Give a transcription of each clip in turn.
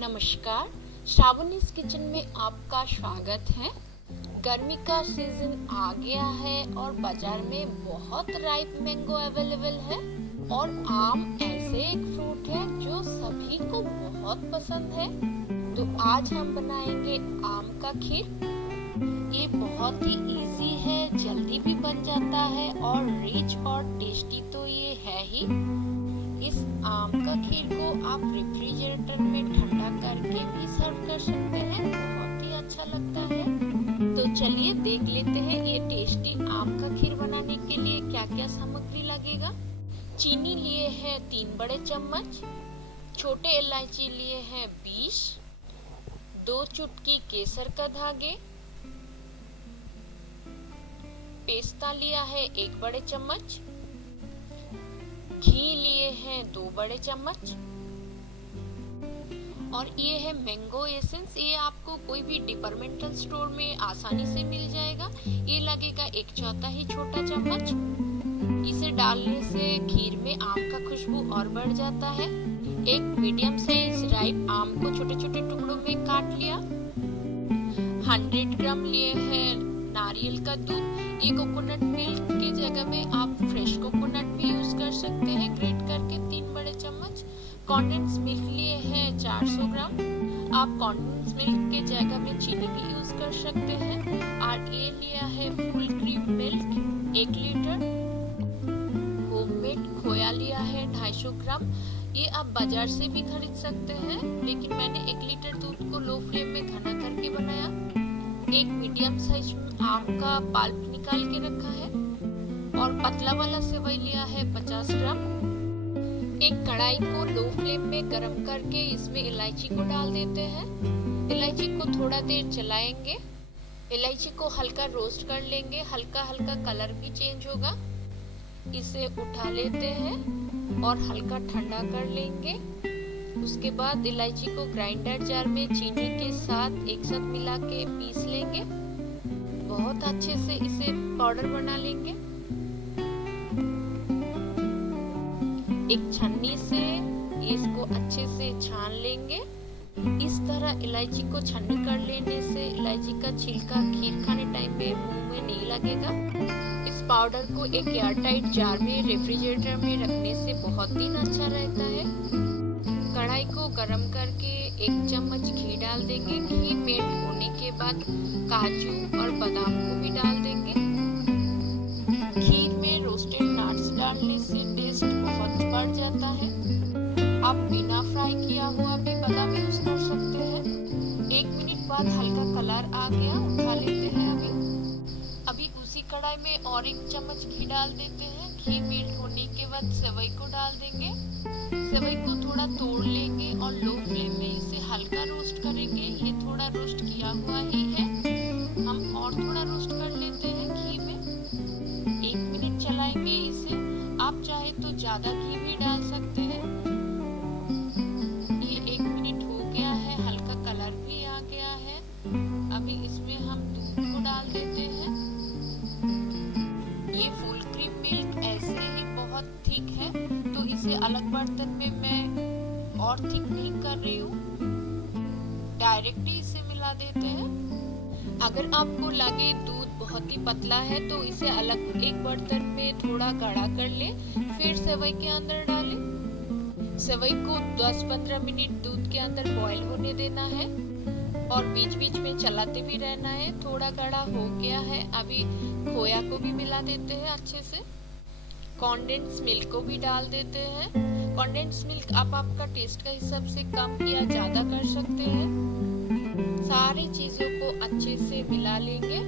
नमस्कार, श्रावणीज किचन में आपका स्वागत है। गर्मी का सीजन आ गया है और बाजार में बहुत राइप मैंगो अवेलेबल है और आम ऐसे एक फ्रूट है जो सभी को बहुत पसंद है। तो आज हम बनाएंगे आम का खीर। ये बहुत ही इजी है, जल्दी भी बन जाता है और रिच और टेस्टी तो ये है ही। इस आम का खीर को आप रेफ्रिजरेटर में ठंडा करके भी सर्व कर सकते हैं, बहुत ही अच्छा लगता है। तो चलिए देख लेते हैं ये टेस्टी आम का खीर बनाने के लिए क्या क्या सामग्री लगेगा। चीनी लिए हैं 3 बड़े चम्मच, छोटे इलायची लिए हैं 20, 2 चुटकी केसर का धागे, पेस्ता लिया है 1 बड़े चम्मच, घी लिए हैं 2 बड़े चम्मच और ये है मैंगो एसेंस। ये आपको कोई भी डिपार्टमेंटल स्टोर में आसानी से मिल जाएगा। ये लगेगा 1/4 ही छोटा चम्मच। इसे डालने से खीर में आम का खुशबू और बढ़ जाता है। एक मीडियम साइज राइप आम को छोटे छोटे टुकड़ों में काट लिया। 100 ग्राम लिए हैं नारियल का दूध। ये कोकोनट मिल्क की जगह में आप फ्रेश कोकोनट भी यूज कर सकते हैं, ग्रेट करके 3 बड़े चम्मच। condensed मिल्क लिए हैं 400 ग्राम। आप condensed मिल्क के जगह में चीनी भी यूज कर सकते हैं। और ये लिया है full cream milk 1 litre. Homemade खोया लिया है 250 ग्राम। ये आप बाजार से भी खरीद सकते हैं, लेकिन मैंने 1 लीटर दूध को लो फ्लेम में घना करके बनाया। एक मीडियम साइज आम का पल्प निकाल के रखा है और पतला वाला सेवई लिया है 50 ग्राम। एक कढ़ाई को लो फ्लेम में गरम करके इसमें इलायची को डाल देते हैं। इलायची को थोड़ा देर चलाएंगे। इलायची को हल्का रोस्ट कर लेंगे, हल्का हल्का कलर भी चेंज होगा। इसे उठा लेते हैं और हल्का ठंडा कर लेंगे। उसके बाद इलायची को ग्राइंडर जार में चीनी के साथ एक साथ मिला के पीस लेंगे। बहुत अच्छे से इसे पाउडर बना लेंगे। एक छन्नी से इसको अच्छे से छान लेंगे। इस तरह इलायची को छन्नी कर लेने से इलायची का छिलका खीर खाने टाइम पे मुंह में नहीं लगेगा। इस पाउडर को एक एयरटाइट जार में रेफ्रिजरेटर में रखने से बहुत दिन अच्छा रहता है। कढ़ाई को गरम करके 1 चम्मच घी डाल देंगे। घी मेल्ट होने के बाद काजू और बादाम को भी डाल देंगे। खीर में रोस्टेड नट्स डालने से टेस्ट बहुत बढ़ जाता है। आप बिना फ्राई किया हुआ भी बादाम यूज कर सकते हैं। 1 मिनट बाद हल्का कलर आ गया, उठा लेते हैं। अभी उसी कढ़ाई में और 1 चम्मच घी डाल देते हैं। घी मेल्ट होने के बाद सेवई को डाल देंगे। सेवई को थोड़ा तोड़ लेंगे और लो फ्लेम में इसे हल्का रोस्ट करेंगे। ये थोड़ा रोस्ट किया हुआ ही है, हम और थोड़ा रोस्ट कर लेते हैं घी में। 1 मिनट चलाएंगे इसे। आप चाहे तो ज्यादा घी भी डाल सकते हैं। ये 1 मिनट हो गया है, हल्का कलर भी आ गया है। अभी इसमें हम दूध को डाल देते हैं। ये फुल क्रीम मिल्क ऐसे ही बहुत थिक है, तो इसे अलग बर्तन में मैं और थिक नहीं कर रही हूँ, डायरेक्टली इसे मिला देते हैं। अगर आपको लगे दूध बहुत ही पतला है तो इसे अलग एक बर्तन में थोड़ा गाढ़ा कर ले, फिर सेवई के अंदर डालें। सेवई को 10-15 मिनट दूध के अंदर बॉईल होने देना है और बीच बीच में चलाते भी रहना है। थोड़ा गाढ़ा हो गया है, अभी खोया को भी मिला देते हैं अच्छे से। condensed मिल्क को भी डाल देते हैं। condensed मिल्क आप आपका टेस्ट का हिसाब से कम या ज्यादा कर सकते हैं। सारी चीजों को अच्छे से मिला लेंगे।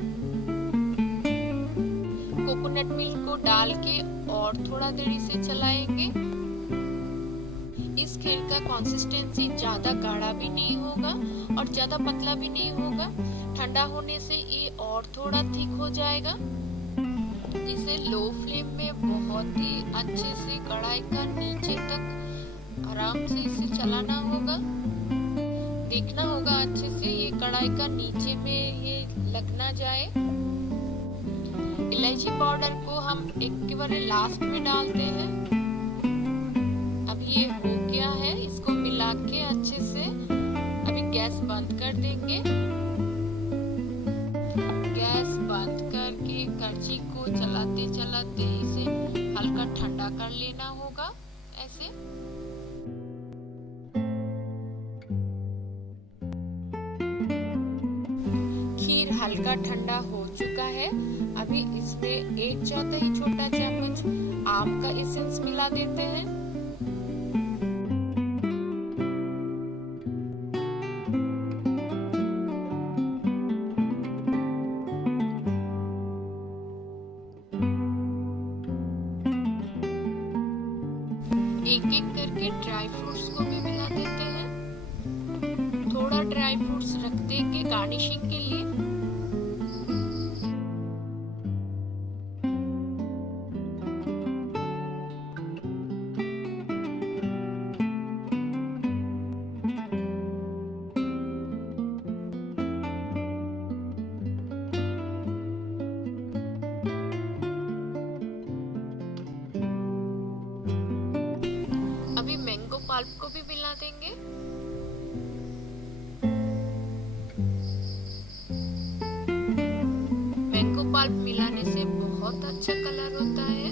कोकोनट मिल्क को डाल के और थोड़ा देर इसे चलाएंगे। इस खीर का कंसिस्टेंसी ज्यादा गाढ़ा भी नहीं होगा और ज्यादा पतला भी नहीं होगा। ठंडा होने से ये और थोड़ा थिक हो जाएगा। इसे लो फ्लेम में बहुत ही अच्छे से कढ़ाई का नीचे तक आराम से इसे चलाना होगा। देखना होगा अच्छे से ये कढ़ाई का नीचे में ये लग ना जाए। इलायची पाउडर को हम एक बार लास्ट में डालते हैं। अब ये हो गया है, इसको मिला के अच्छे से गैस बंद कर देंगे। गैस बंद करके करछी को चलाते चलाते इसे हल्का ठंडा कर लेना होगा। ऐसे खीर हल्का ठंडा हो चुका है। अभी इसमें 1/4 छोटा चम्मच आम का एसेंस मिला देते हैं। एक एक करके ड्राई फ्रूट्स को भी मिला देते हैं। थोड़ा ड्राई फ्रूट्स रख देंगे गार्निशिंग के लिए। अभी मैंगो पल्प को भी मिला देंगे। मैंगो पल्प मिलाने से बहुत अच्छा कलर होता है।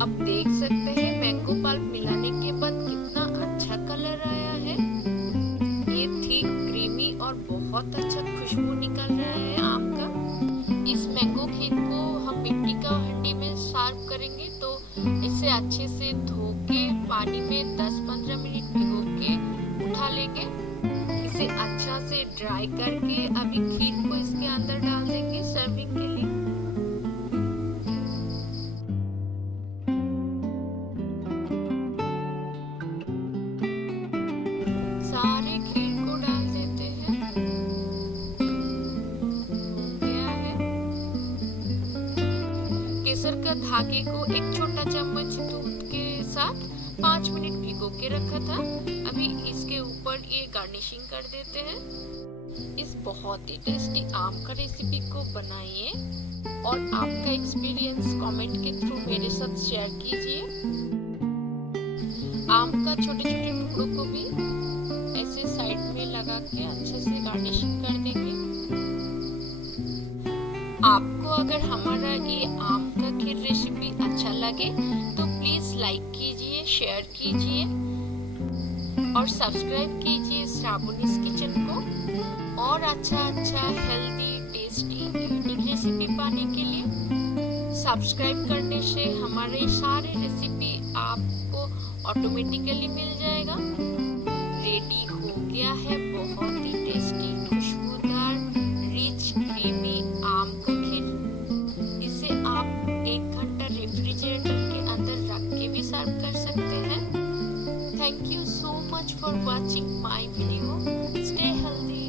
अब देख सकते हैं मैंगो पल्प मिलाने के बाद कितना अच्छा कलर आया है। ये थिक क्रीमी और बहुत अच्छा खुशबू निकल रहा है आम का। इस मैंगो खीर को हम मिट्टी का हंडी में सर्व करेंगे, तो इसे अच्छे से धो के पानी में 10-15 मिनट भिगो के उठा लेंगे। इसे अच्छा से ड्राई करके अभी खीर को इसके अंदर डाल देंगे सर्विंग के लिए। सारे खीर को डाल देते हैं। हो गया है। केसर का धागे को 1 छोटा चम्मच दूध के साथ 5 मिनट भिगो के रखा था। अभी इसके ऊपर ये गार्निशिंग कर देते हैं। इस बहुत ही टेस्टी आम का रेसिपी को बनाइए और आपका एक्सपीरियंस कमेंट के थ्रू मेरे साथ शेयर कीजिए। आम का छोटे छोटे टुकड़ों को भी ऐसे साइड में लगा के अच्छे से गार्निशिंग कर देंगे। आपको अगर हमारा ये आम का खीर रेसिपी अच्छा लगे तो प्लीज लाइक कीजिए, शेयर कीजिए और सब्सक्राइब कीजिए श्रावणीज किचन को। और अच्छा हेल्दी टेस्टी यूनिक रेसिपी पाने के लिए सब्सक्राइब करने से हमारे सारे रेसिपी आपको ऑटोमेटिकली मिल जाएगा। रेडी हो गया है बहुत ही टेस्टी, खुशबूदार, रिच, क्रीमी आम का खीर। इसे आप 1 घंटा रेफ्रिजरेटर के अंदर रख के भी सर्व कर सकते हैं। Thank you so much for watching my video. Stay healthy.